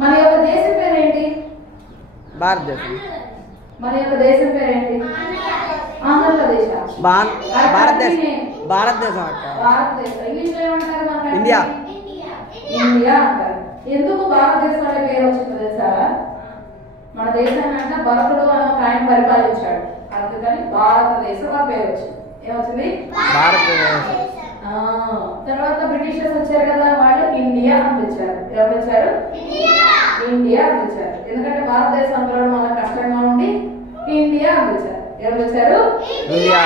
మన యొక్క దేశం పేరేంటి? భారతదేశం. మన యొక్క దేశం పేరేంటి? ఆంధ్రప్రదేశ్. భారతదేశం. భారతదేశం అక్క. భారతదేశం. ఇంగ్లీష్ లో ఏమంటారు? మన ఇండియా. ఇండియా అంటారు. ఎందుకు భారతదేశం అనే పేరు వచ్చిందో తెలుసా? మన దేశాన్ని అంటే భరతుడు అనే ఒక ఆయన పరిపాలించాడు, అందుకని భారతదేశం ఆ పేరు వచ్చింది. ఏమొచ్చింది? భారతదేశం. తర్వాత బ్రిటిషర్స్ వచ్చారు కదా, వాళ్ళు ఇండియా అనిపించారు. ఏమనిపించారు? ఇండియా అనిపించారు. ఎందుకంటే భారతదేశం పిలవడం వల్ల కష్టంగా ఉండి ఇండియా అనిపించారు. ఏమనిపించారు? ఇండియా.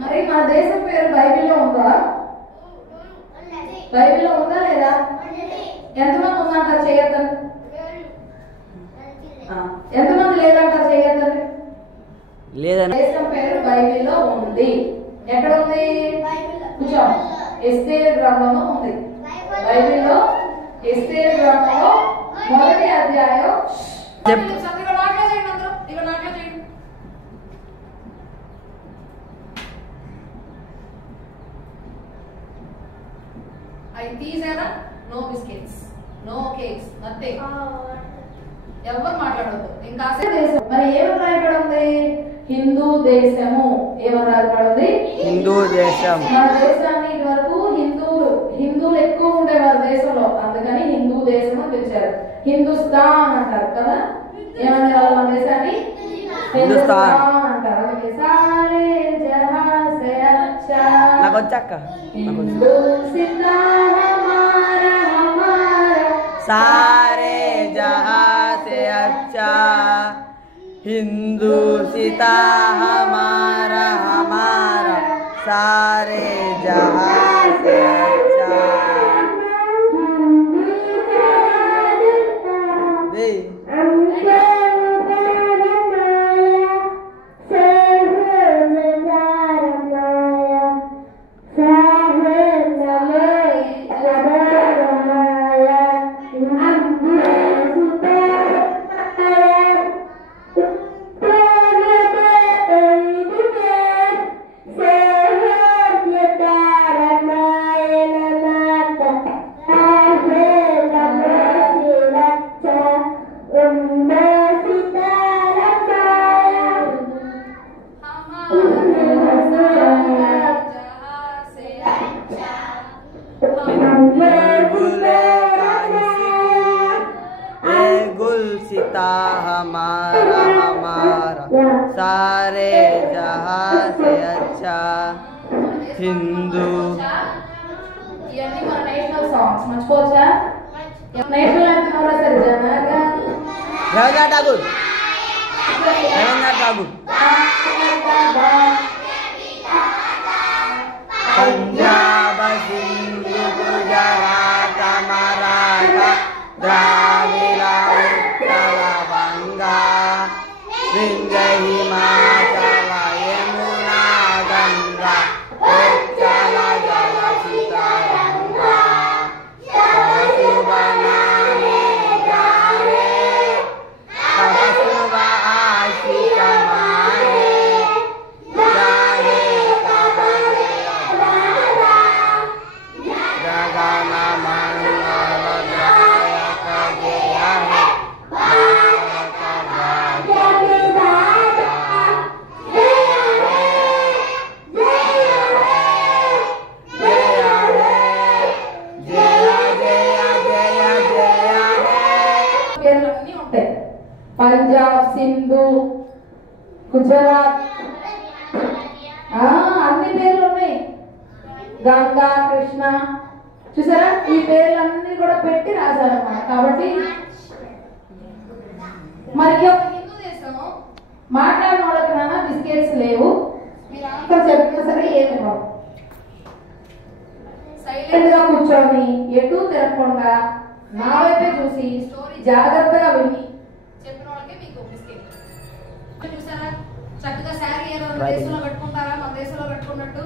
మరి మన దేశం పేరు బైబిల్లో ఉందా? బైబిల్లో ఉందా లేదా? ఎంతమంది ఉందంటారు? చేయొద్దని. ఎంతమంది లేదంటారు? చేయొద్దని. లేదని. దేశం పేరు బైబిల్లో ఉంది. ఎక్కడ ఉంది? కూర్చో. ఎస్తేరు గ్రంథంలో ఉంది. బైబిల్లో ఎస్తేరు గ్రంథంలో మొదటి అధ్యాయం. అవి తీసారా? No biscuits, no cakes, nothing. ఎవరు మాట్లాడద్దు. ఇంకా దేశం మరి ఏమని రాయబడింది? హిందూ దేశము. ఏమని రాయబడింది? హిందూ దేశం. మన దేశాన్ని ఇది వరకు హిందువులు ఎక్కువ ఉండేవారు దేశంలో, అందుకని హిందూ దేశం అని పిలిచారు. హిందుస్థాన్ అంటారు కదా. ఏమన్నారు మన దేశాన్ని? హిందుస్థాన్ అంటారు. అందుకే సారే జహా సే అచ్చా నాకు వచ్చాక सारे जहाँ से अच्छा हिंदुस्ता हमारा हमारा सारे जहाँ से अच्छा। गुलसिता हमारा हमारा सारे जहाँ से अच्छा हिंदू। ఇవన్నీ మన నేషనల్ సాంగ్స్ మర్చిపోవచ్చా? నేషనల్ యాంథమ్ ఎవరు రాశారు? రవీంద్రనాథ్ ఠాగూర్. రవీంద్రనాథ్ ఠాగూర్. पंजाब सिंधु गुजरात मराठा द्राविड़ उत्कल बंगा विंध्य हिमाचल यमुना गंगा उच्चल जलसिता गंगा तपस्व नामे जारे तपस्व आशिक मारे जारे పంజాబ్, సింధు, గుజరాత్ అన్ని పేర్లు ఉన్నాయి. గంగా, కృష్ణ, చూసారా? ఈ పేర్లన్నీ కూడా పెట్టి రాశారన్నమాట. కాబట్టి మరి హిందూ దేశం మాట్లాడిన వాళ్ళకి నాన్న బిస్కెట్స్ లేవు. మీరు అంతా చెప్పినా సరే ఏమి రావు. సైలెంట్ గా కూర్చొని ఎటు తిరగకుండా నా వైపే చూసి స్టోరీ జాగ్రత్తగా విని చెప్పిన వాళ్ళకే మీకు బిస్కెట్. చూసారా? చక్కగా శారీ ఏదో దేశంలో కట్టుకుంటారా, మన దేశంలో కట్టుకున్నట్టు.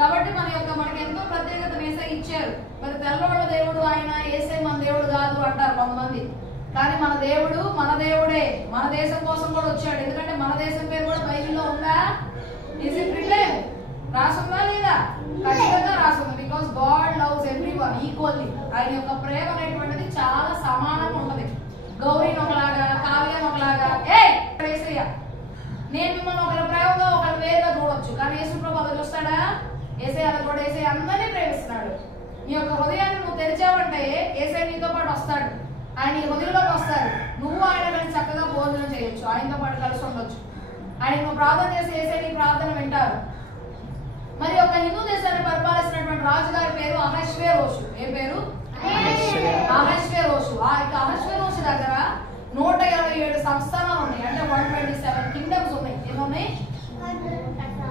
కాబట్టి మనకి ఎంతో ప్రత్యేకత యేసయ్య ఇచ్చారు. మరి తెల్లవాళ్ళ దేవుడు ఆయన, యేసయ్య మన దేవుడు కాదు అంటారు కొంతమంది. కానీ మన దేవుడు మన దేవుడే. మన దేశం కోసం కూడా వచ్చాడు. ఎందుకంటే మన దేశం పేరు కూడా బైబిల్లో ఉందా? Is it written? రాసుందా లేదా? ఖచ్చితంగా రాసుంది. Because God loves everyone equally. ఆయన యొక్క ప్రేమ అనేటువంటిది చాలా సమానంగా ఉంటది. నేను మిమ్మల్ని ఒకరి ప్రేమగా ఒకరి వేరుగా చూడొచ్చు, కానీ యేసుప్రభు అలా చూస్తాడా? యేసయ్య అలా చూడ, యేసయ్య అందరినీ ప్రేమిస్తున్నాడు. నీ యొక్క హృదయాన్ని నువ్వు తెరిచావంటే యేసయ్య నీతో పాటు వస్తాడు, ఆయన నీ హృదయంలోకి వస్తాడు. నువ్వు ఆయన కలిసి చక్కగా భోజనం చేయొచ్చు, ఆయనతో పాటు కలిసి ఉండొచ్చు. ఆయన నువ్వు ప్రార్థన చేసి యేసయ్య నీ ప్రార్థన వింటారు. మరి ఒక హిందూ దేశాన్ని పరిపాలిస్తున్నటువంటి రాజుగారి పేరు అహష్వేరోషు. ఏ పేరు? అహష్వేరోషు. ఆ యొక్క అహష్వేరోషు దగ్గర 127 సంస్థానాలు ఉన్నాయి, అంటే 127 కింగ్డమ్స్ ఉన్నాయి. ఏమున్నాయి?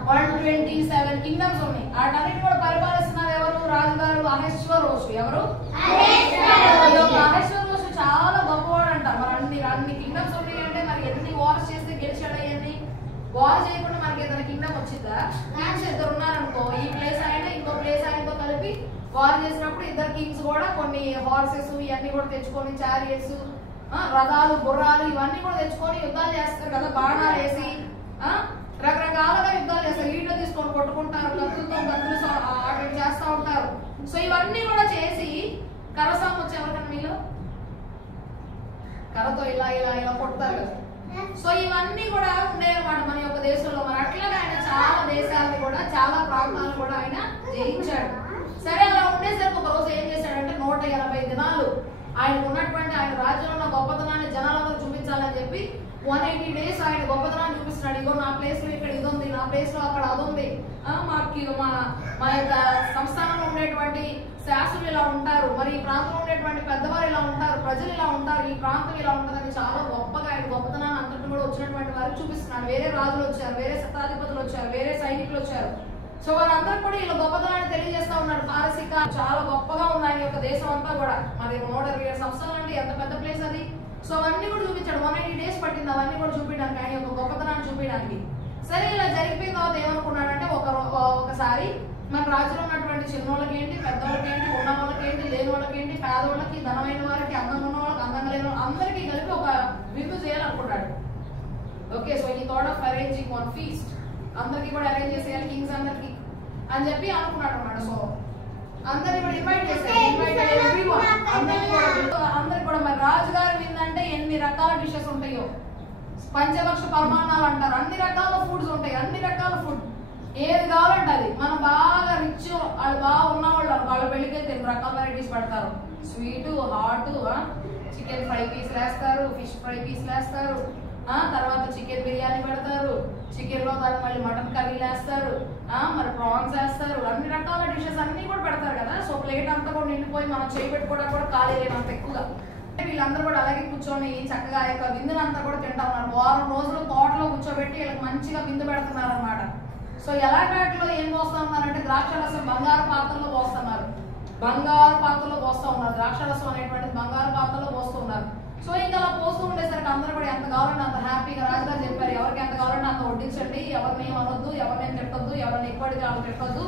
127 కింగ్డమ్స్ ఉన్నాయి. వాటన్నిటి కూడా పరిపాలిస్తున్నారు ఎవరు? రాజుగారు అహష్వేరోషు. ఎవరు? అహష్వేరోషు చాలా గొప్పవాడు అంట. మరి అన్ని కింగ్డమ్స్ ఉన్నాయి అంటే మరి ఎన్ని వార్స్ చేస్తే గెలిచాడు? అవన్నీ వార్ చేయకుండా మనకి ఏదైనా కింగ్డమ్ వచ్చిందా? కింగ్స్ ఇద్దరు ఉన్నారనుకో, ఈ ప్లేస్ అయినా ఇంకో ప్లేస్ ఆయనతో కలిపి వార్ చేసినప్పుడు ఇద్దరు కింగ్స్ కూడా కొన్ని హార్సెస్ ఇవన్నీ కూడా తెచ్చుకొని, చారియట్స్, రథాలు, గుర్రాలు ఇవన్నీ కూడా తెచ్చుకొని యుద్ధాలు చేస్తారు కదా, బాణాలు వేసి రకరకాలుగా యుద్ధాలు చేస్తారు. ఈట తీసుకొని కొట్టుకుంటారు, కత్తులతో అటు చేస్తూ ఉంటారు. సో ఇవన్నీ కూడా చేసి కరసాం వచ్చి ఎవరికన్నా మీలో కర్రతో ఇలా ఇలా ఇలా కొడతారు కదా. సో ఇవన్నీ కూడా ఉండేవన్నమాట మన యొక్క దేశంలో. మరి అట్లాగా ఆయన చాలా దేశాలను కూడా, చాలా ప్రాంతాలను కూడా ఆయన జయించాడు. సరే, అలా ఉండేసరికి ఒక రోజు ఏం చేశాడంటే 180 దినాలు ఆయనకు ఉన్నటువంటి ఆయన రాజ్యంలో ఉన్న గొప్పతనాన్ని జనాలందరూ చూపించాలని చెప్పి 180 days ఆయన గొప్పతనాన్ని చూపిస్తున్నాడు. ఇగో నా ప్లేస్ లో ఇక్కడ ఇది ఉంది, నా ప్లేస్ లో అక్కడ అది ఉంది, మా యొక్క సంస్థానంలో ఉండేటువంటి శాస్త్రులు ఇలా ఉంటారు, మరి ఈ ప్రాంతంలో ఉండేటువంటి పెద్దవారు ఇలా ఉంటారు, ప్రజలు ఇలా ఉంటారు, ఈ ప్రాంతం ఇలా ఉంటుందని చాలా గొప్పగా ఆయన గొప్పతనాన్ని అంతటి కూడా వచ్చినటువంటి వారికి చూపిస్తున్నాడు. వేరే రాజులు వచ్చారు, వేరే శతాధిపతులు వచ్చారు, వేరే సైనికులు వచ్చారు. సో వారందరూ కూడా ఇలా గొప్పతనాన్ని తెలియజేస్తా ఉన్నాడు. పారసిక చాలా గొప్పగా ఉంది ఆయన యొక్క దేశం అంతా కూడా. మరి 127 సంవత్సరాలు అంటే ఎంత పెద్ద ప్లేస్ అది. సో అవన్నీ కూడా చూపించాడు. 180 days పట్టింది అవన్నీ కూడా చూపించడానికి, ఆయన యొక్క గొప్పతనాన్ని చూపించడానికి. సరే, ఇలా జరిగిపోయిన తర్వాత ఏమనుకున్నాడంటే ఒకసారి మన రాజులో ఉన్నటువంటి చిన్నోళ్ళకి ఏంటి, పెద్దవాళ్ళకి ఏంటి, ఉన్న వాళ్ళకి ఏంటి, లేని వాళ్ళకి ఏంటి, పేదవాళ్ళకి, ధనమైన వారికి, అందంగా ఉన్న వాళ్ళకి, అందంగా లేని వాళ్ళకి అందరికీ కలిపి ఒక విందు చేయాలనుకున్నాడు. ఓకే, సో ఈ thought of arranging one feast, అందరికి కూడా అరేంజ్ చేసేయాలి కింగ్స్ అందరికి అని చెప్పి అనుకున్నాడు అన్నమాట. సో అందరిని కూడా ఇన్వైట్ చేశారు. అందరికి కూడా మరి రాజుగారి విందంటే ఎన్ని రకాల డిషెస్ ఉంటాయో, పంచభక్ష పరమాణాలు అంటారు. అన్ని రకాల ఫుడ్స్ ఉంటాయి, అన్ని రకాల ఫుడ్ ఏది కావాలంటే అది. మనం బాగా రిచ్, వాళ్ళు బాగా ఉన్నవాళ్ళు వాళ్ళ పెళ్ళికి 10 రకాల వెరైటీస్ పెడతారు. స్వీట్, హాట్, చికెన్ ఫ్రై పీస్లు వేస్తారు, ఫిష్ ఫ్రై పీస్లు వేస్తారు, తర్వాత చికెన్ బిర్యానీ పెడతారు, చికెన్ లో దాన్ని మళ్ళీ మటన్ కర్రీలు వేస్తారు, మరి ప్రాన్స్ వేస్తారు, అన్ని రకాల డిషెస్ అన్ని కూడా పెడతారు కదా. సో ప్లేట్ అంతా కూడా నిండిపోయి మనం చేయి పెట్టుకోవడానికి కూడా ఖాళీ లేనంత ఎక్కువగా. వీళ్ళందరూ కూడా అలాగే కూర్చొని చక్కగా ఆ యొక్క విందునంతా కూడా తింటా ఉన్నారు. 6 రోజులు తోటలో కూర్చోబెట్టి వీళ్ళకి మంచిగా విందు పెడుతున్నారు అనమాట. సో ఎలాంటి వాటిలో ఏం పోస్తా ఉన్నారంటే ద్రాక్షరసం బంగారు పాత్రలో పోస్తున్నారు, బంగారు పాత్రలో పోస్తూ ఉన్నారు. ద్రాక్షరసం అనేటువంటిది బంగారు పాత్రలో పోస్తూ ఉన్నారు. సో ఇంకా అలా పోస్తూ ఉండేసరికి అందరూ కూడా ఎంత కావాలంటే అంత హ్యాపీగా రాజుగారు చెప్పారు, ఎవరికి ఎంత కావాలంటే అంత వడ్డించండి, ఎవరిని ఏం అనొద్దు, ఎవరిని తిట్టొద్దు, ఎవరిని ఎక్కువడికి వాళ్ళు తిట్టొద్దు,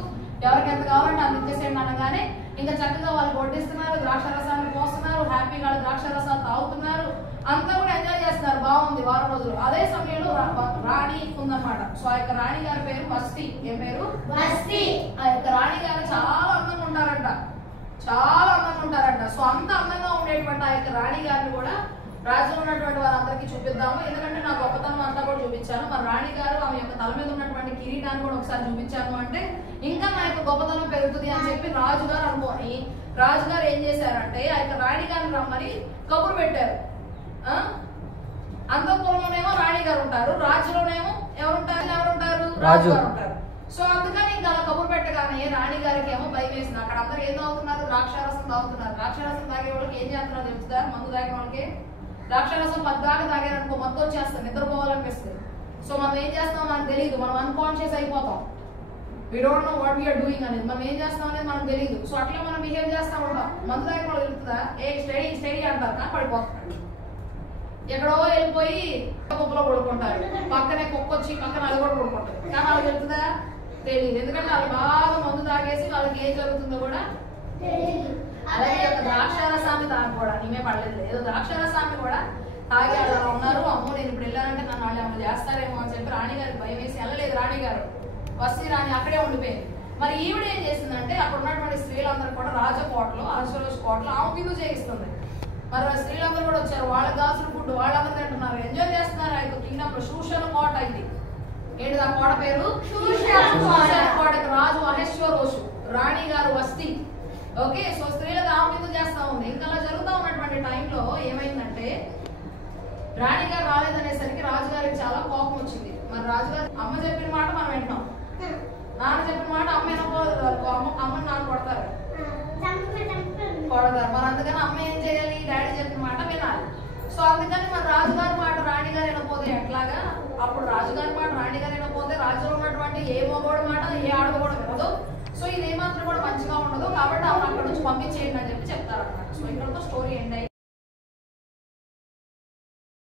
ఎవరికి ఎంత కావాలంటే అంత ఇచ్చేసేయండి అనగానే ఇంకా చక్కగా వాళ్ళు వడ్డిస్తున్నారు, ద్రాక్షరసాన్ని పోస్తున్నారు, హ్యాపీగా వాళ్ళు ద్రాక్షరసాలు తాగుతున్నారు, అంతా కూడా ఎంజాయ్ చేస్తున్నారు. బాగుంది 6 రోజులు. అదే సమయంలో రాణి ఉందన్నమాట. సో ఆ యొక్క రాణి గారి పేరు వస్తి. ఏం పేరు? వస్తి. ఆ యొక్క రాణి గారు చాలా అందంగా ఉంటారంట, చాలా అందంగా ఉంటారంట. సో అంత అందంగా ఉండేటువంటి ఆ యొక్క రాణి గారిని కూడా రాజ్యంలో ఉన్నటువంటి వారందరికీ చూపిద్దాము, ఎందుకంటే నా గొప్పతనం అంతా కూడా చూపించాను. మరి రాణి గారు ఆమె యొక్క తల మీద ఉన్నటువంటి కిరీటాన్ని కూడా ఒకసారి చూపించాను అంటే ఇంకా నా యొక్క గొప్పతనం పెరుగుతుంది అని చెప్పి రాజుగారు అనుకోని రాజుగారు ఏం చేశారంటే ఆ యొక్క రాణి గారిని రమ్మని కబురు పెట్టారు. అంతఃపురంలోనేమో రాణి గారు ఉంటారు, రాజులోనేమో ఎవరుంటారు? రాజు గారు ఉంటారు. సో అందుకని ఇంకా అలా కబురు పెట్టగానే రాణి గారికి ఏమో భయం వేసింది. అక్కడ అందరూ ఏం తాగుతున్నారు? ద్రాక్షారసం తాగుతున్నారు. ద్రాక్షారసం తాగే వాళ్ళకి ఏం చేస్తున్నారో తెలుస్తుందా? మందు తాగే వాళ్ళకి ద్రాక్షారసం 10 దాకా తాగారనుకో మొత్తం వచ్చేస్తుంది, నిద్రపోవాలనిపిస్తుంది. సో మనం ఏం చేస్తామో మనకు తెలియదు, మనం అన్కాన్షియస్ అయిపోతాం. We don't know what we are doing అనేది, మనం ఏం చేస్తాం అనేది మనకు తెలియదు. సో అట్లా మనం బిహేవ్ చేస్తూ ఉంటాం. మందు తాగే వాళ్ళు తెలుస్తుందా? స్టడీ అంటారు కానీ పడిపోతారు, ఎక్కడో వెళ్ళిపోయి కుప్పలో పడుకుంటారు, పక్కనే కుక్క వచ్చి పక్కన అది కూడా పడుకుంటారు, కానీ వాళ్ళకి తెలుస్తుందా? తెలియదు. ఎందుకంటే వాళ్ళు బాగా మందు తాగేసి వాళ్ళకి ఏం జరుగుతుందో కూడా తెలియదు. అలాగే ఒక ద్రాక్షారసాన్ని తాగకూడదు, నేమే పడలేదు, ఏదో ద్రాక్షారసాన్ని కూడా తాగి అలా ఉన్నారు. అమ్మో నేను ఇప్పుడు వెళ్ళానంటే నన్ను వాళ్ళు ఏమో చేస్తారేమో అని చెప్పి రాణిగారికి భయం వేసి వెళ్ళలేదు. రాణిగారు వస్తీ రాణి అక్కడే ఉండిపోయింది. మరి ఈవిడ ఏం చేసిందంటే అక్కడ ఉన్నటువంటి స్త్రీలందరూ కూడా రాజకోటలో అరసరోజు కోటలో ఆమె విందు చేయిస్తుంది. మరి స్త్రీలందరూ కూడా వచ్చారు, వాళ్ళకి కావాల్సిన ఫుడ్ వాళ్ళందరూ తింటున్నారు, ఎంజాయ్ చేస్తున్నారు. అయితే కింగ్డమ్ శూషణ కోట అయింది. ఏంటిది ఆ కోట పేరు? కోటకి రాజు అహేశ్వరోషు, రాణి గారు వస్తి. ఓకే, సో స్త్రీలకు ఆమె చేస్తా ఉంది. ఇంకా అలా జరుగుతూ ఉన్నటువంటి టైంలో ఏమైందంటే రాణి గారు రాలేదనేసరికి రాజుగారికి చాలా కోపం వచ్చింది. మరి రాజుగారు అమ్మ చెప్పిన మాట మనం వింటాం, నాన్న చెప్పిన మాట అమ్మ అమ్మని నాన్న కొడతారు. మరి అందుకని అమ్మ ఏం చేయాలి? డాడీ చెప్పిన మాట వినాలి. సో అందుకని మరి రాజుగారి మాట రాణిగారు వినపోతే ఎట్లాగా? అప్పుడు రాజుగారి మాట రాణిగారు వినపోతే రాజులో ఉన్నటువంటి ఏ మగోడి మాట ఏ ఆడవ కూడా వినదు. సో ఇది ఏమాత్రం కూడా మంచిగా ఉండదు, కాబట్టి ఆమె అక్కడ నుంచి పంపించేయండి అని చెప్పి చెప్తారన్నమాట. సో ఇక్కడతో స్టోరీ ఎండ్ అయ్యి